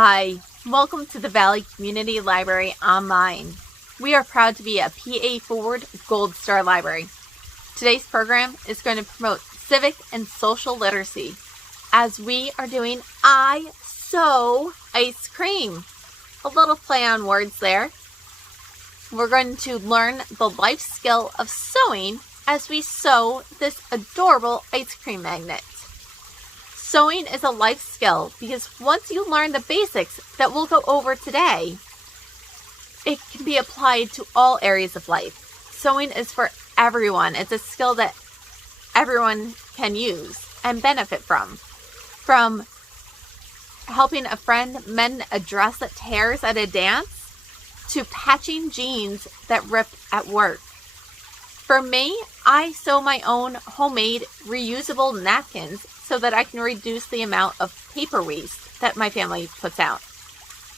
Hi, welcome to the Valley Community Library Online. We are proud to be a PA Forward Gold Star Library. Today's program is going to promote civic and social literacy as we are doing I Sew Ice Cream. A little play on words there. We're going to learn the life skill of sewing as we sew this adorable ice cream magnet. Sewing is a life skill because once you learn the basics that we'll go over today, it can be applied to all areas of life. Sewing is for everyone. It's a skill that everyone can use and benefit from. From helping a friend mend a dress that tears at a dance, to patching jeans that rip at work. For me, I sew my own homemade reusable napkins so that I can reduce the amount of paper waste that my family puts out.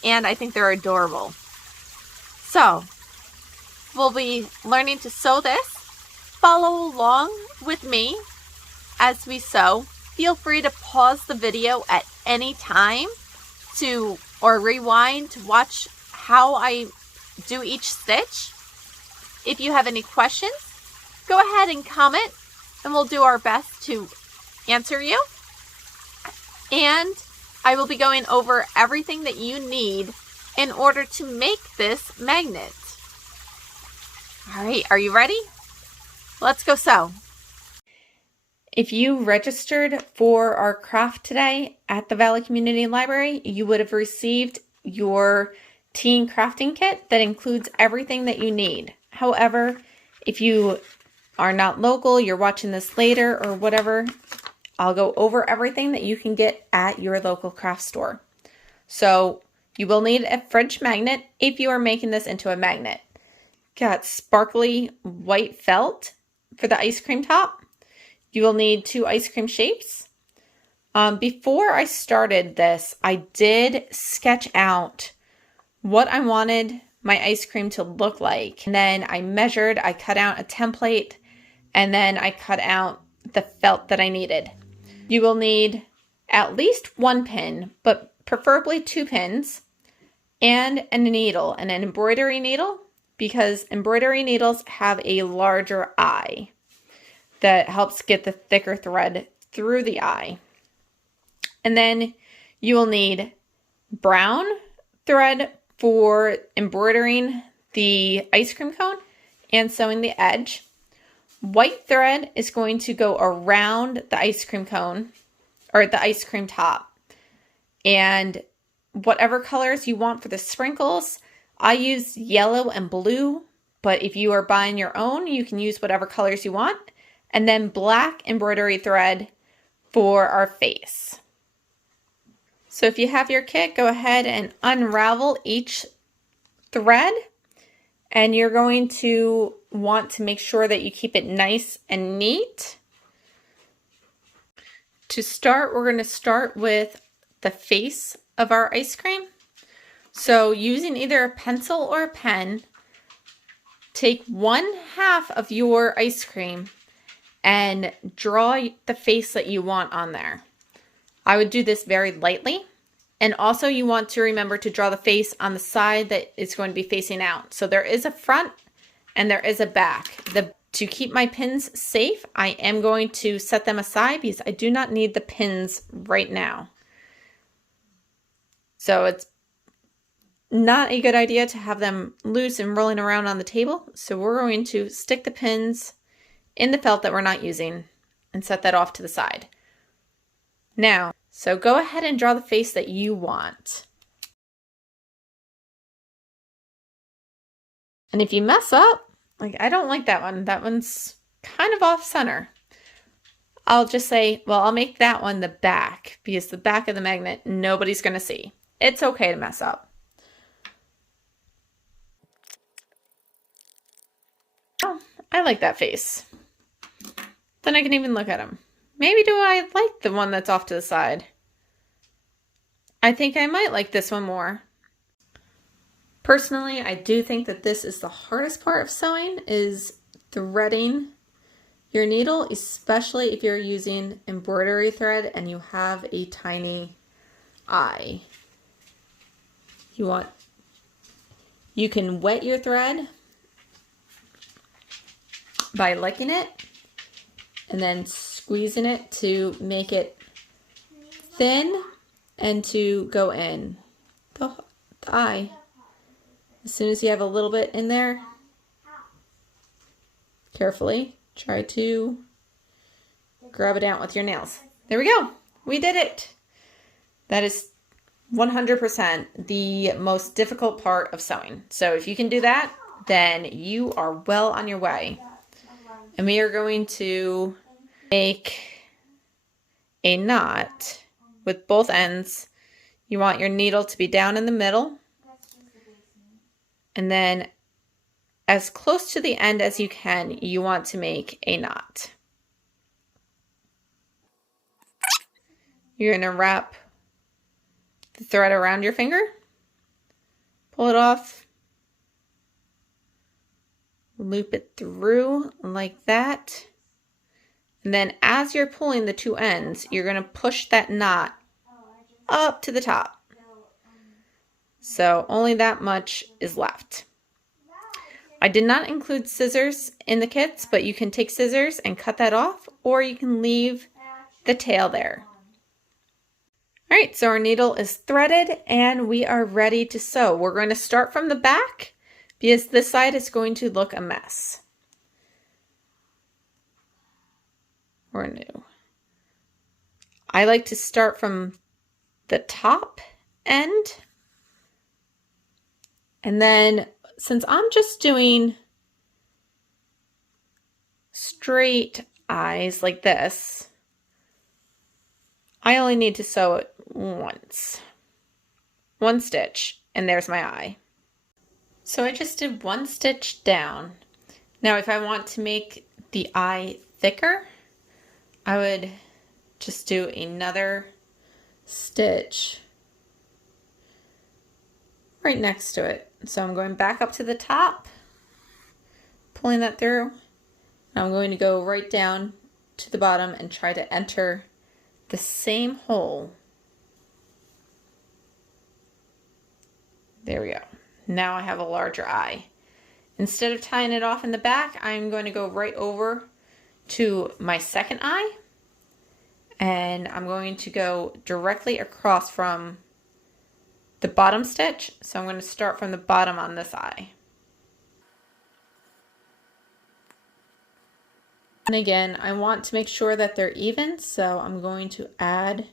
And I think they're adorable. So, we'll be learning to sew this. Follow along with me as we sew. Feel free to pause the video at any time or rewind to watch how I do each stitch. If you have any questions, go ahead and comment and we'll do our best to answer you. And I will be going over everything that you need in order to make this magnet. All right, are you ready? Let's go sew. If you registered for our craft today at the Valley Community Library, you would have received your teen crafting kit that includes everything that you need. However, if you are not local, you're watching this later or whatever, I'll go over everything that you can get at your local craft store. So you will need a fridge magnet if you are making this into a magnet. Got sparkly white felt for the ice cream top. You will need 2 ice cream shapes. Before I started this, I did sketch out what I wanted my ice cream to look like. And then I cut out a template, and then I cut out the felt that I needed. You will need at least 1 pin, but preferably 2 pins, and a needle, and an embroidery needle, because embroidery needles have a larger eye that helps get the thicker thread through the eye. And then you will need brown thread for embroidering the ice cream cone and sewing the edge. White thread is going to go around the ice cream cone or the ice cream top. And whatever colors you want for the sprinkles, I use yellow and blue, but if you are buying your own, you can use whatever colors you want. And then black embroidery thread for our face. So if you have your kit, go ahead and unravel each thread. And you're going to want to make sure that you keep it nice and neat. To start, we're going to start with the face of our ice cream. So using either a pencil or a pen, take 1/2 of your ice cream and draw the face that you want on there. I would do this very lightly. And also you want to remember to draw the face on the side that it's going to be facing out. So there is a front and there is a back. To keep my pins safe, I am going to set them aside because I do not need the pins right now. So it's not a good idea to have them loose and rolling around on the table. So we're going to stick the pins in the felt that we're not using and set that off to the side. Now, so go ahead and draw the face that you want. And if you mess up, like I don't like that one. That one's kind of off center. I'll just say, well, I'll make that one the back because the back of the magnet, nobody's going to see. It's okay to mess up. Oh, I like that face. Then I can even look at him. Maybe do I like the one that's off to the side? I think I might like this one more. Personally, I do think that this is the hardest part of sewing, is threading your needle, especially if you're using embroidery thread and you have a tiny eye. You can wet your thread by licking it and then squeezing it to make it thin and to go in the eye. As soon as you have a little bit in there, carefully try to grab it out with your nails. There we go. We did it. That is 100% the most difficult part of sewing. So if you can do that, then you are well on your way. And we are going to make a knot with both ends. You want your needle to be down in the middle. And then as close to the end as you can, you want to make a knot. You're going to wrap the thread around your finger, pull it off, loop it through like that. And then as you're pulling the two ends, you're going to push that knot up to the top. So only that much is left. I did not include scissors in the kits, but you can take scissors and cut that off, or you can leave the tail there. All right, so our needle is threaded and we are ready to sew. We're going to start from the back because this side is going to look a mess. Or new. I like to start from the top end. And then since I'm just doing straight eyes like this, I only need to sew it once. One stitch, and there's my eye. So I just did one stitch down. Now if I want to make the eye thicker, I would just do another stitch right next to it. So I'm going back up to the top, pulling that through. I'm going to go right down to the bottom and try to enter the same hole. There we go. Now I have a larger eye. Instead of tying it off in the back, I'm going to go right over to my second eye, and I'm going to go directly across from the bottom stitch. So I'm going to start from the bottom on this eye. And again, I want to make sure that they're even, so I'm going to add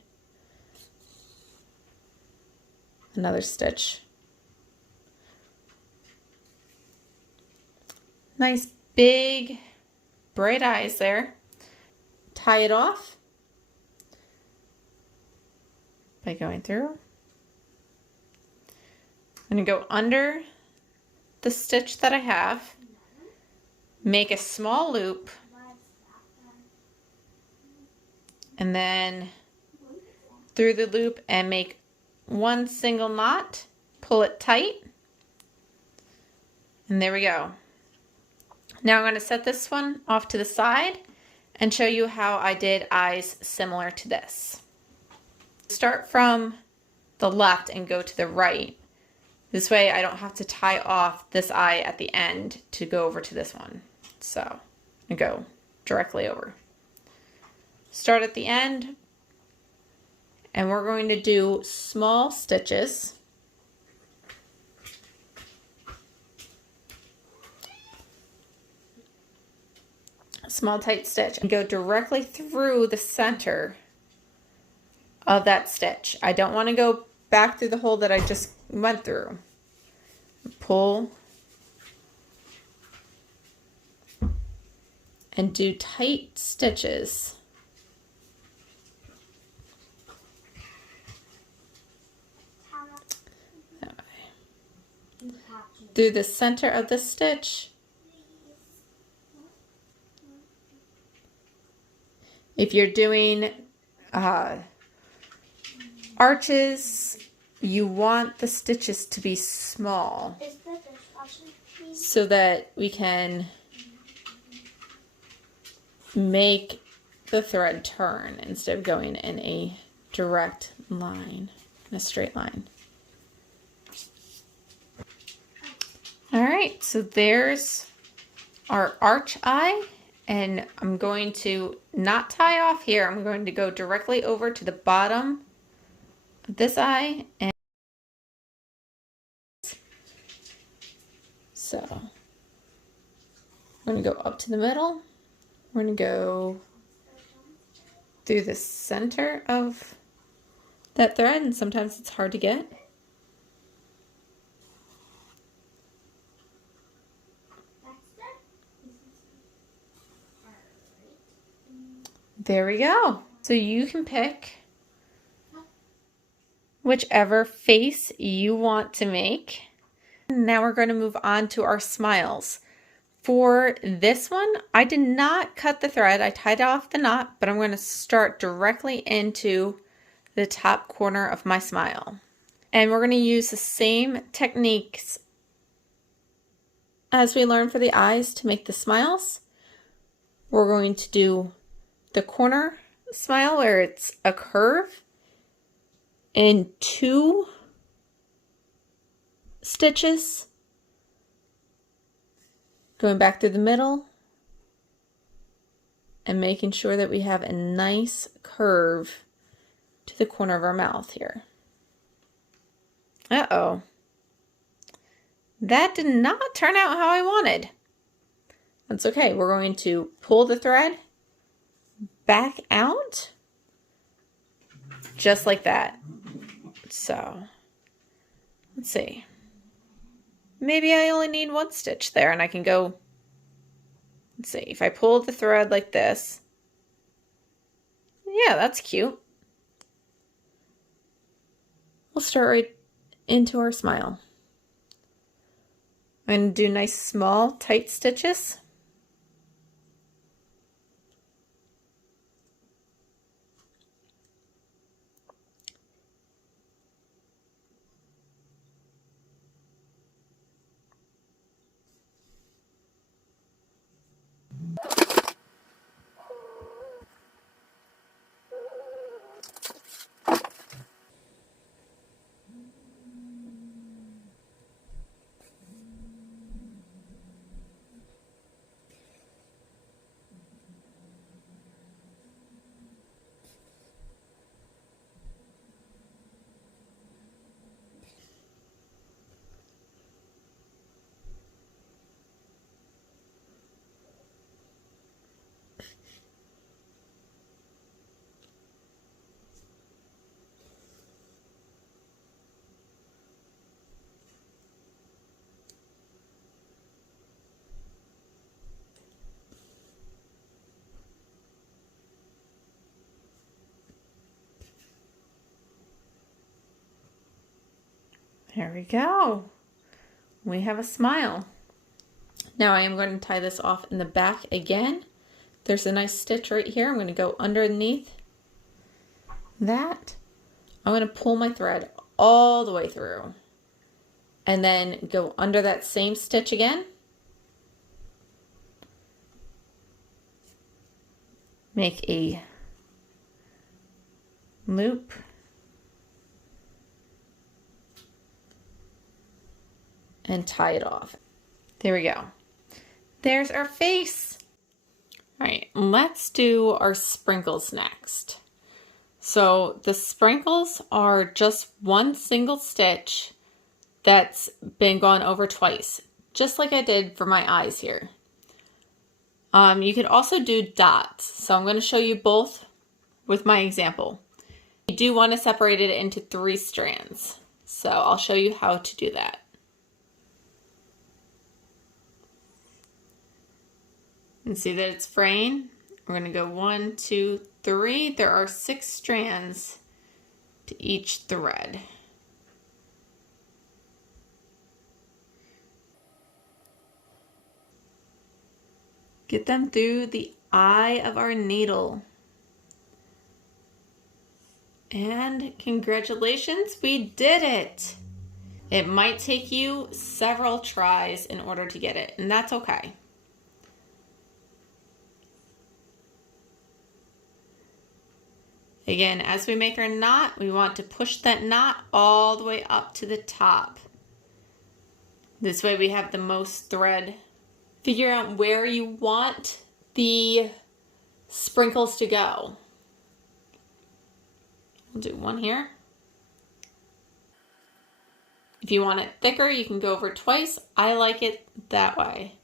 another stitch. Nice big bright eyes there. Tie it off by going through. I'm going to go under the stitch that I have, make a small loop, and then through the loop and make one single knot, pull it tight, and there we go. Now I'm going to set this one off to the side and show you how I did eyes similar to this. Start from the left and go to the right. This way I don't have to tie off this eye at the end to go over to this one. So I go directly over. Start at the end, and we're going to do small stitches. A small tight stitch, and go directly through the center of that stitch. I don't want to go back through the hole that I just went through. Pull and do tight stitches. Through the center of the stitch. If you're doing arches, you want the stitches to be small so that we can make the thread turn instead of going in a direct line, in a straight line. All right, so there's our arch eye, and I'm going to not tie off here. I'm going to go directly over to the bottom of this eye, and so we're going to go up to the middle. We're going to go through the center of that thread, and sometimes it's hard to get. There we go. So you can pick whichever face you want to make. Now we're going to move on to our smiles. For this one, I did not cut the thread. I tied off the knot, but I'm going to start directly into the top corner of my smile. And we're going to use the same techniques as we learned for the eyes to make the smiles. We're going to do the corner smile where it's a curve in 2 stitches, going back through the middle and making sure that we have a nice curve to the corner of our mouth here. Uh-oh. That did not turn out how I wanted. That's okay. We're going to pull the thread back out just like that. So let's see. Maybe I only need 1 stitch there, and I can go, let's see, if I pull the thread like this, yeah, that's cute. We'll start right into our smile. I'm going to do nice small tight stitches. There we go. We have a smile. Now I am going to tie this off in the back again. There's a nice stitch right here. I'm going to go underneath that. I'm going to pull my thread all the way through and then go under that same stitch again. Make a loop. And tie it off. There we go. There's our face. All right, let's do our sprinkles next. So the sprinkles are just 1 single stitch that's been gone over twice, just like I did for my eyes here. You could also do dots. So I'm going to show you both with my example. You do want to separate it into 3 strands. So I'll show you how to do that. And see that it's fraying. We're going to go 1, 2, 3. There are 6 strands to each thread. Get them through the eye of our needle. And congratulations, we did it. It might take you several tries in order to get it, and that's okay. Again, as we make our knot, we want to push that knot all the way up to the top This way we have the most thread. Figure out where you want the sprinkles to go. We'll do one here. If you want it thicker, you can go over twice. I like it that way.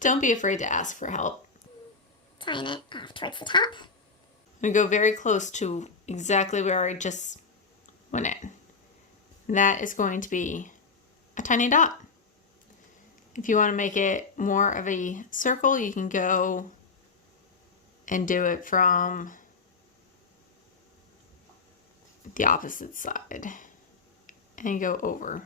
Don't be afraid to ask for help. Tying it off towards the top. We go very close to exactly where I just went in. That is going to be a tiny dot. If you want to make it more of a circle, you can go and do it from the opposite side and go over.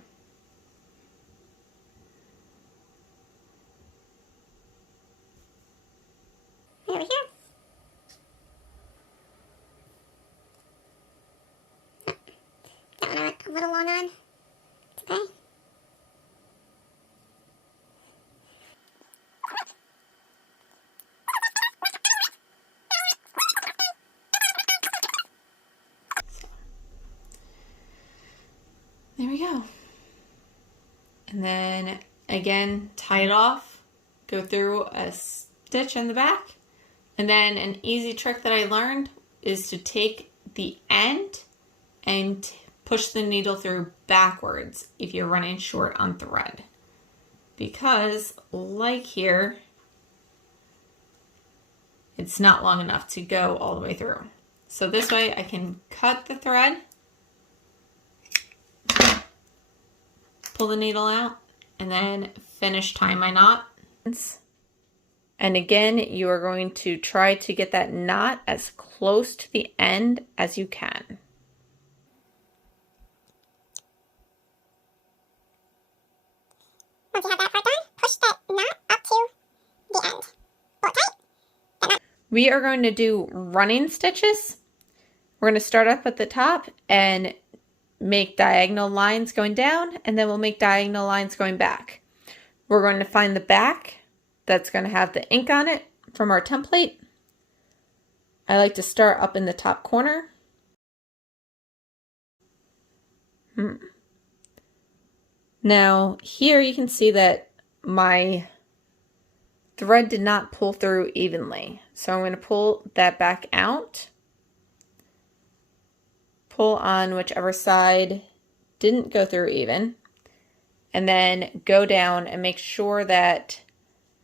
Over here. That one I went a little long on. It's okay. There we go. And then again, tie it off, go through a stitch in the back. And then an easy trick that I learned is to take the end and push the needle through backwards if you're running short on thread. Because like here, it's not long enough to go all the way through. So this way I can cut the thread, pull the needle out, and then finish tying my knot. And again, you are going to try to get that knot as close to the end as you can. Once you have that part done, push that knot up to the end. Pull it tight. We are going to do running stitches. We're going to start up at the top and make diagonal lines going down, and then we'll make diagonal lines going back. We're going to find the back that's going to have the ink on it from our template. I like to start up in the top corner. Now here you can see that my thread did not pull through evenly. So I'm going to pull that back out. Pull on whichever side didn't go through even. And then go down and make sure that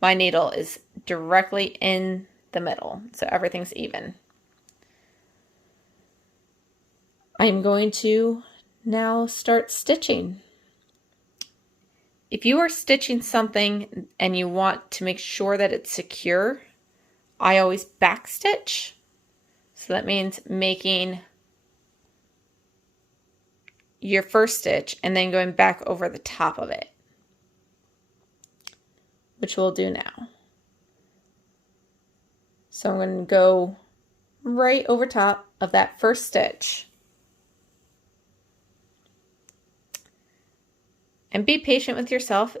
my needle is directly in the middle, so everything's even. I'm going to now start stitching. If you are stitching something and you want to make sure that it's secure, I always back stitch. So that means making your first stitch and then going back over the top of it, which we'll do now. So I'm going to go right over top of that first stitch. And be patient with yourself.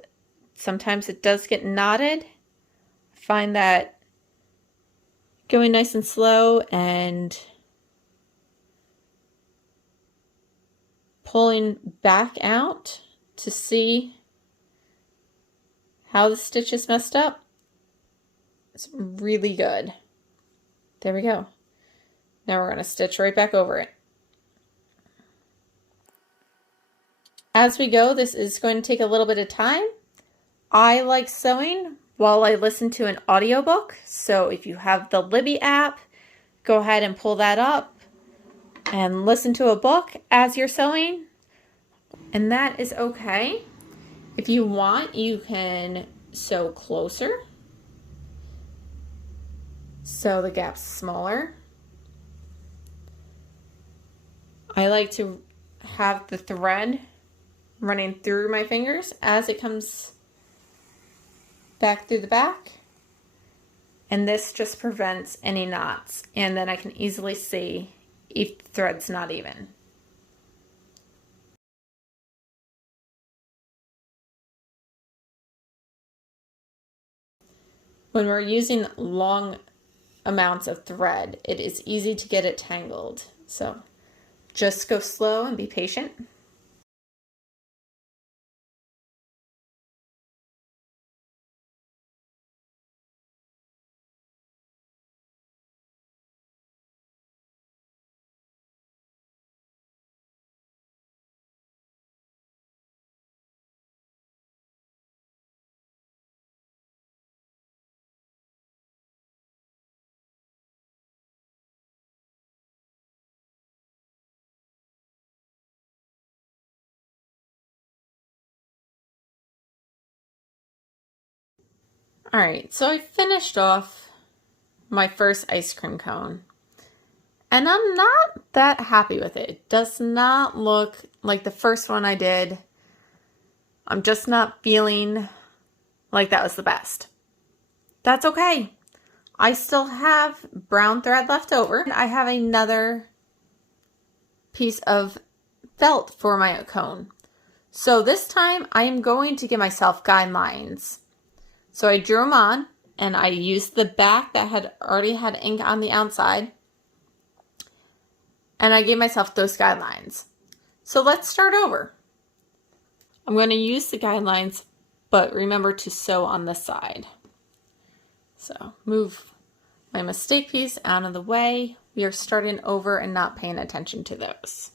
Sometimes it does get knotted. Find that going nice and slow and pulling back out to see how the stitch is messed up. It's really good. There we go. Now we're going to stitch right back over it. As we go, this is going to take a little bit of time. I like sewing while I listen to an audiobook. So if you have the Libby app, go ahead and pull that up and listen to a book as you're sewing. And that is okay. If you want, you can sew closer, sew the gaps smaller. I like to have the thread running through my fingers as it comes back through the back. And this just prevents any knots. And then I can easily see if the thread's not even. When we're using long amounts of thread, it is easy to get it tangled. So just go slow and be patient. All right, so I finished off my first ice cream cone. And I'm not that happy with it. It does not look like the first one I did. I'm just not feeling like that was the best. That's okay. I still have brown thread left over. I have another piece of felt for my cone. So this time I am going to give myself guidelines. So I drew them on and I used the back that had already had ink on the outside. And I gave myself those guidelines. So let's start over. I'm going to use the guidelines, but remember to sew on the side. So move my mistake piece out of the way. We are starting over and not paying attention to those.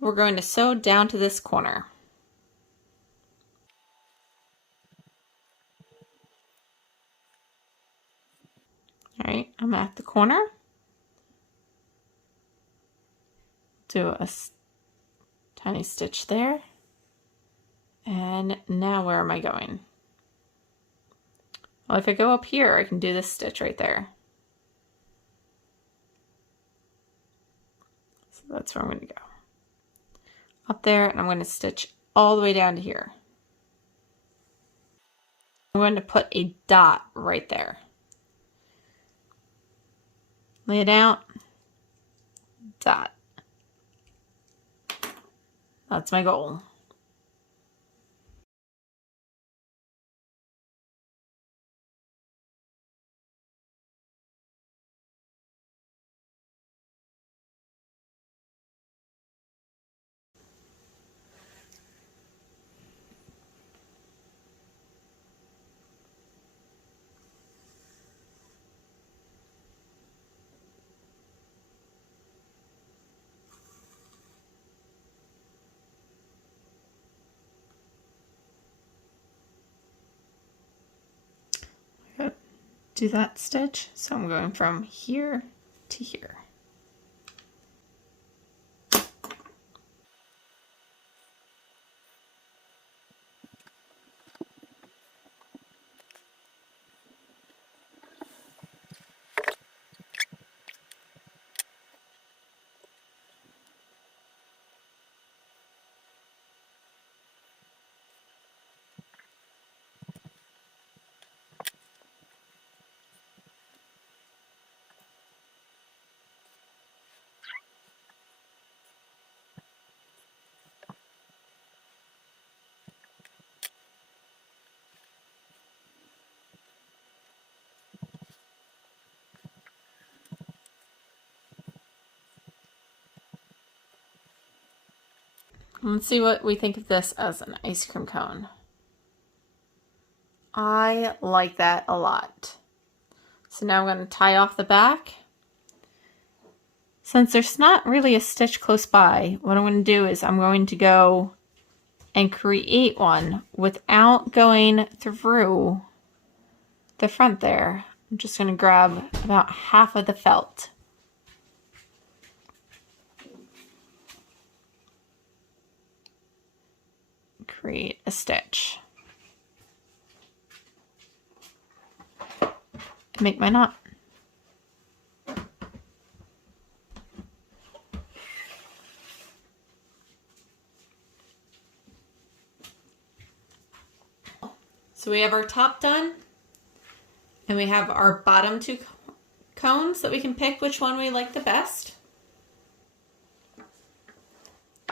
We're going to sew down to this corner. All right, I'm at the corner. Do a tiny stitch there. And now where am I going? Well, if I go up here, I can do this stitch right there. So that's where I'm going to go. Up there, and I'm going to stitch all the way down to here. I'm going to put a dot right there. Lay it out, dot. That's my goal. Do that stitch, so I'm going from here to here. Let's see what we think of this as an ice cream cone. I like that a lot. So now I'm going to tie off the back. Since there's not really a stitch close by, what I'm going to do is I'm going to go and create one without going through the front there. I'm just going to grab about half of the felt. Create a stitch. Make my knot. So we have our top done, and we have our bottom two cones that we can pick which one we like the best.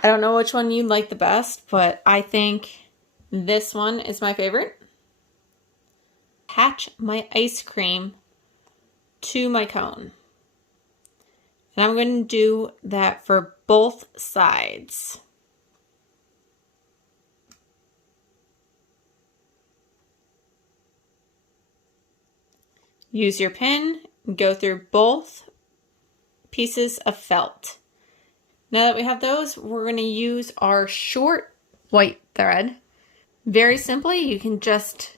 I don't know which one you like the best, but I think this one is my favorite. Attach my ice cream to my cone. And I'm going to do that for both sides. Use your pin, go through both pieces of felt. Now that we have those, we're going to use our short white thread. Very simply, you can just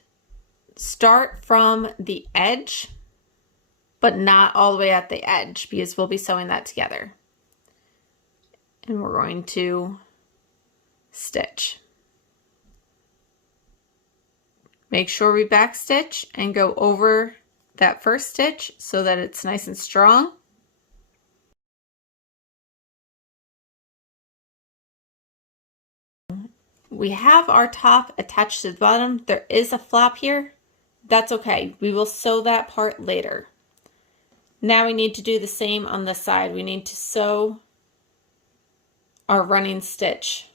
start from the edge, but not all the way at the edge because we'll be sewing that together. And we're going to stitch. Make sure we back stitch and go over that first stitch so that it's nice and strong. We have our top attached to the bottom. There is a flap here. That's okay. We will sew that part later. Now we need to do the same on this side. We need to sew our running stitch.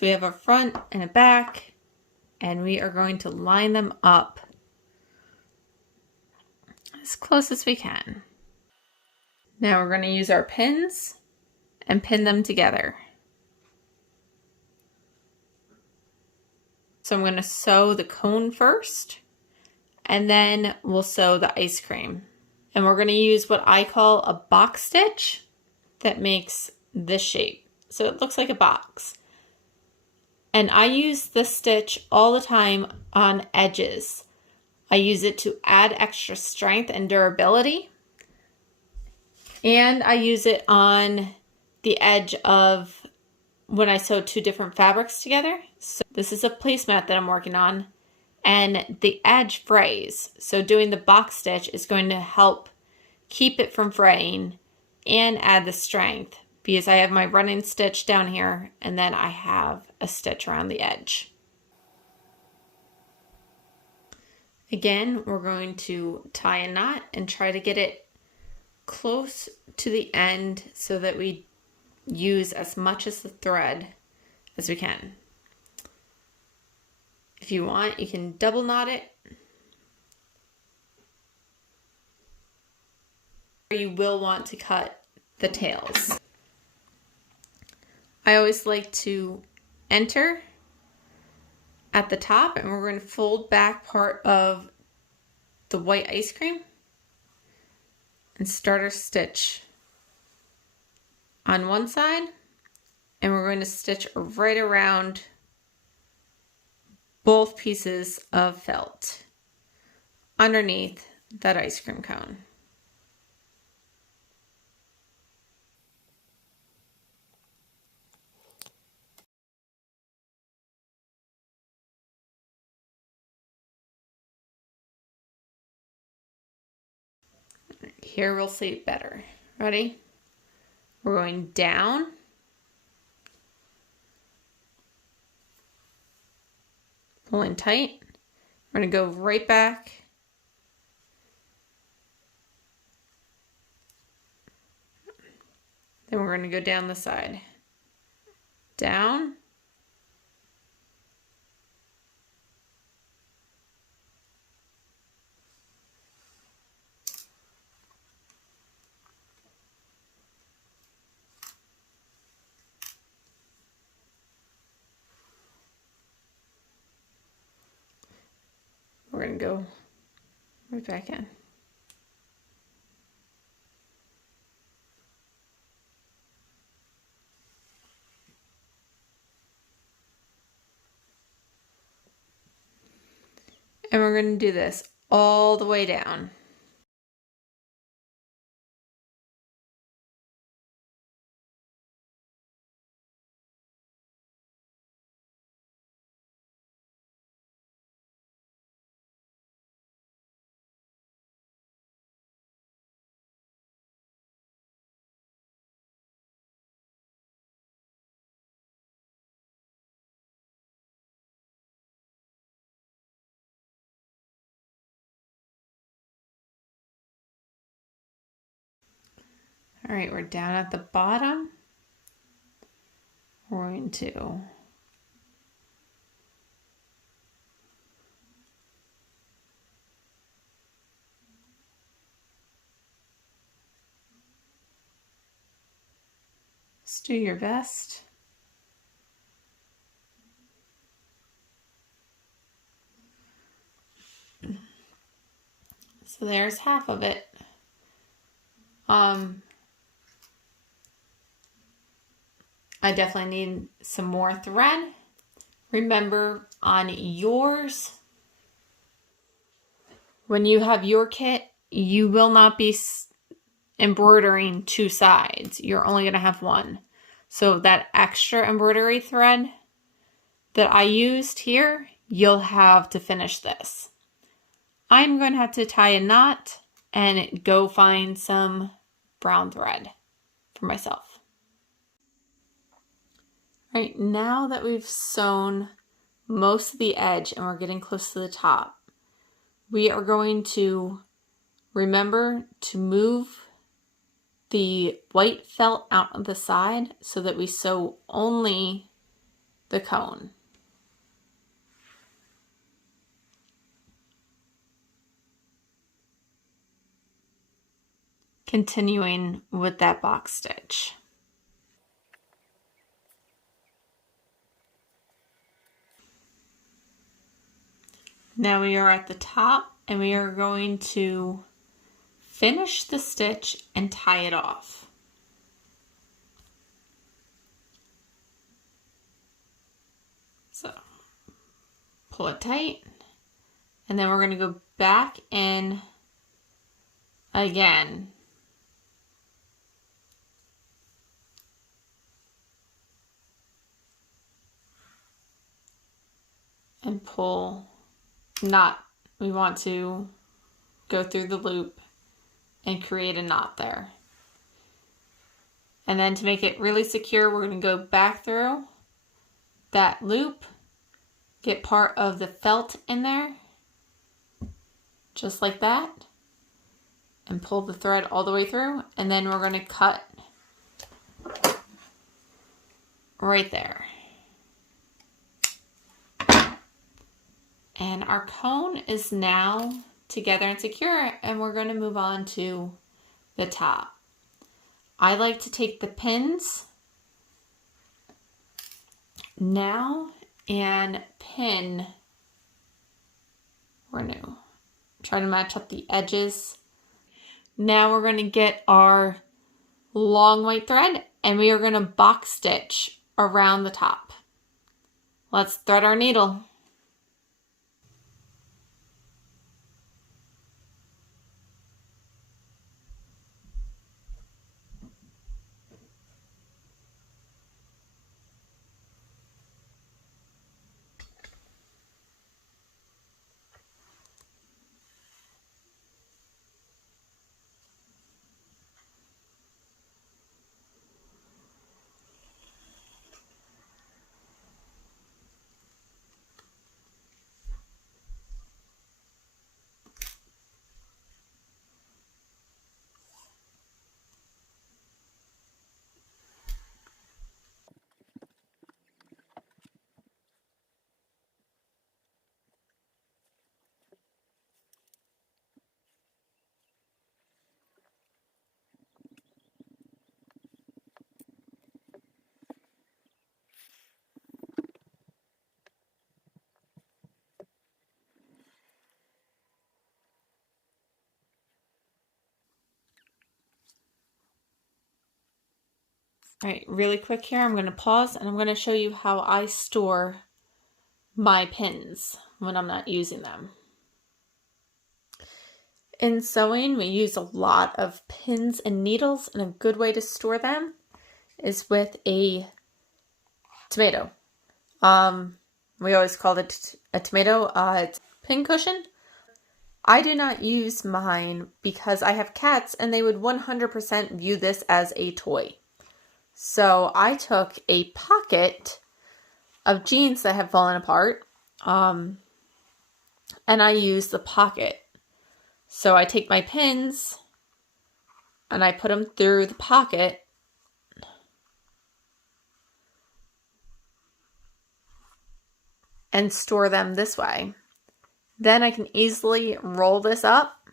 We have a front and a back, and we are going to line them up as close as we can. Now we're going to use our pins and pin them together. So I'm going to sew the cone first, and then we'll sew the ice cream. And we're going to use what I call a box stitch that makes this shape. So it looks like a box. And I use this stitch all the time on edges. I use it to add extra strength and durability. And I use it on the edge of when I sew two different fabrics together. So this is a placemat that I'm working on, and the edge frays. So doing the box stitch is going to help keep it from fraying and add the strength, because I have my running stitch down here and then I have a stitch around the edge. Again, we're going to tie a knot and try to get it close to the end so that we use as much as the thread as we can. If you want, you can double knot it. You will want to cut the tails. I always like to enter at the top, and we're going to fold back part of the white ice cream and start our stitch on one side, and we're going to stitch right around both pieces of felt underneath that ice cream cone. Here we'll see it better. Ready? We're going down, pulling tight. We're going to go right back, then we're going to go down the side. Down, and go right back in. And we're going to do this all the way down. All right, we're down at the bottom. We're going to just do your best. So there's half of it. I definitely need some more thread. Remember, on yours, when you have your kit, you will not be embroidering two sides. You're only going to have one. So that extra embroidery thread that I used here, you'll have to finish this. I'm going to have to tie a knot and go find some brown thread for myself. Right, now that we've sewn most of the edge and we're getting close to the top, we are going to remember to move the white felt out of the side so that we sew only the cone. Continuing with that box stitch. Now we are at the top and we are going to finish the stitch and tie it off. So pull it tight and then we're going to go back in again. And pull knot. We want to go through the loop and create a knot there. And then to make it really secure, we're going to go back through that loop, get part of the felt in there, just like that, and pull the thread all the way through, and then we're going to cut right there. And our cone is now together and secure, and we're going to move on to the top. I like to take the pins now and pin. We're going to try to match up the edges. Now we're going to get our long white thread and we are going to box stitch around the top. Let's thread our needle. All right, really quick here, I'm going to pause and I'm going to show you how I store my pins when I'm not using them. In sewing, we use a lot of pins and needles, and a good way to store them is with a tomato. We always call it a tomato. It's a pin cushion. I do not use mine because I have cats and they would 100% view this as a toy. So I took a pocket of jeans that have fallen apart, and I use the pocket. So I take my pins and I put them through the pocket and store them this way. Then I can easily roll this up,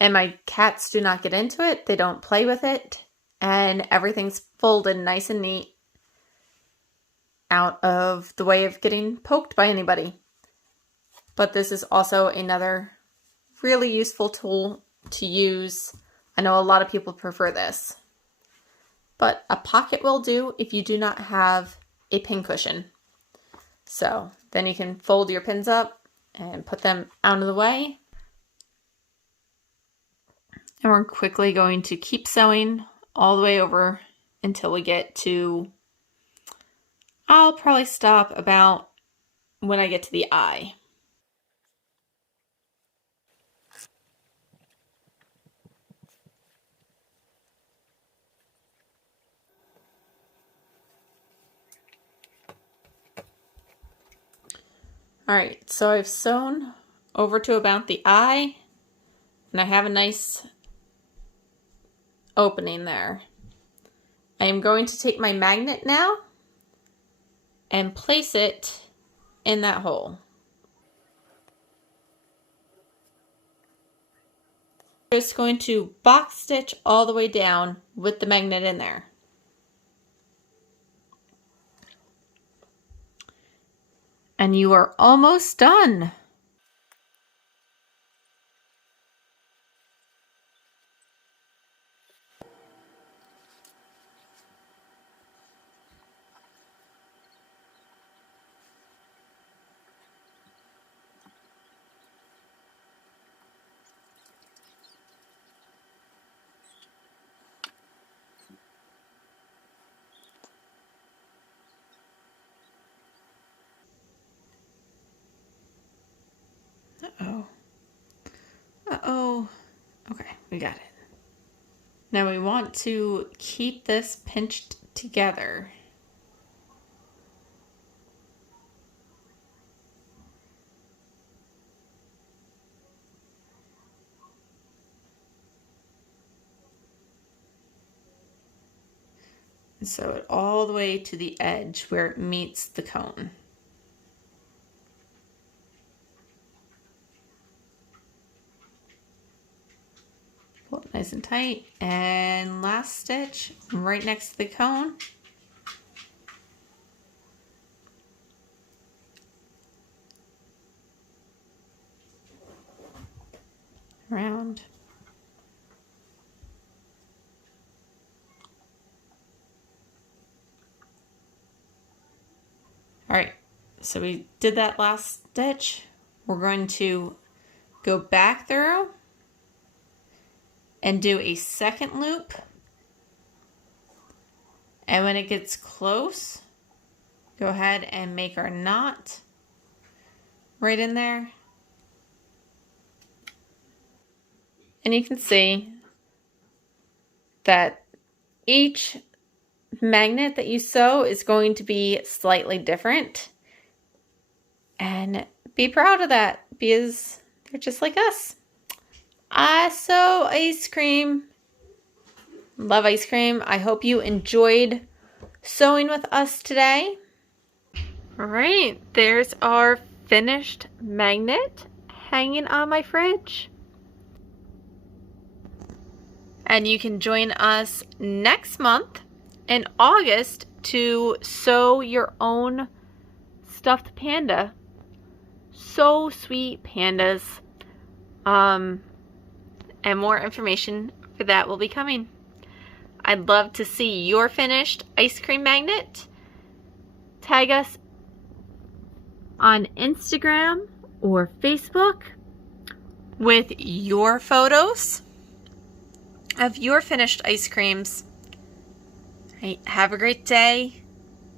and my cats do not get into it. They don't play with it, and everything's folded nice and neat, out of the way of getting poked by anybody. But this is also another really useful tool to use. I know a lot of people prefer this, but a pocket will do if you do not have a pin cushion. So then you can fold your pins up and put them out of the way. And we're quickly going to keep sewing all the way over until we get to, I'll probably stop about when I get to the eye. Alright, so I've sewn over to about the eye, and I have a nice opening there. I am going to take my magnet now and place it in that hole. I'm just going to box stitch all the way down with the magnet in there. And you are almost done. Uh-oh. Uh-oh. Okay, we got it. Now we want to keep this pinched together. And sew it all the way to the edge where it meets the cone. Pull it nice and tight, and last stitch right next to the cone. Around. Alright, so we did that last stitch. We're going to go back through and do a second loop. And when it gets close, go ahead and make our knot right in there. And you can see that each magnet that you sew is going to be slightly different. And be proud of that, because they're just like us. I sew ice cream. Love ice cream. I hope you enjoyed sewing with us today. All right, there's our finished magnet hanging on my fridge. And you can join us next month in August to sew your own stuffed panda. So sweet pandas. And more information for that will be coming. I'd love to see your finished ice cream magnet. Tag us on Instagram or Facebook with your photos of your finished ice creams. Right, have a great day.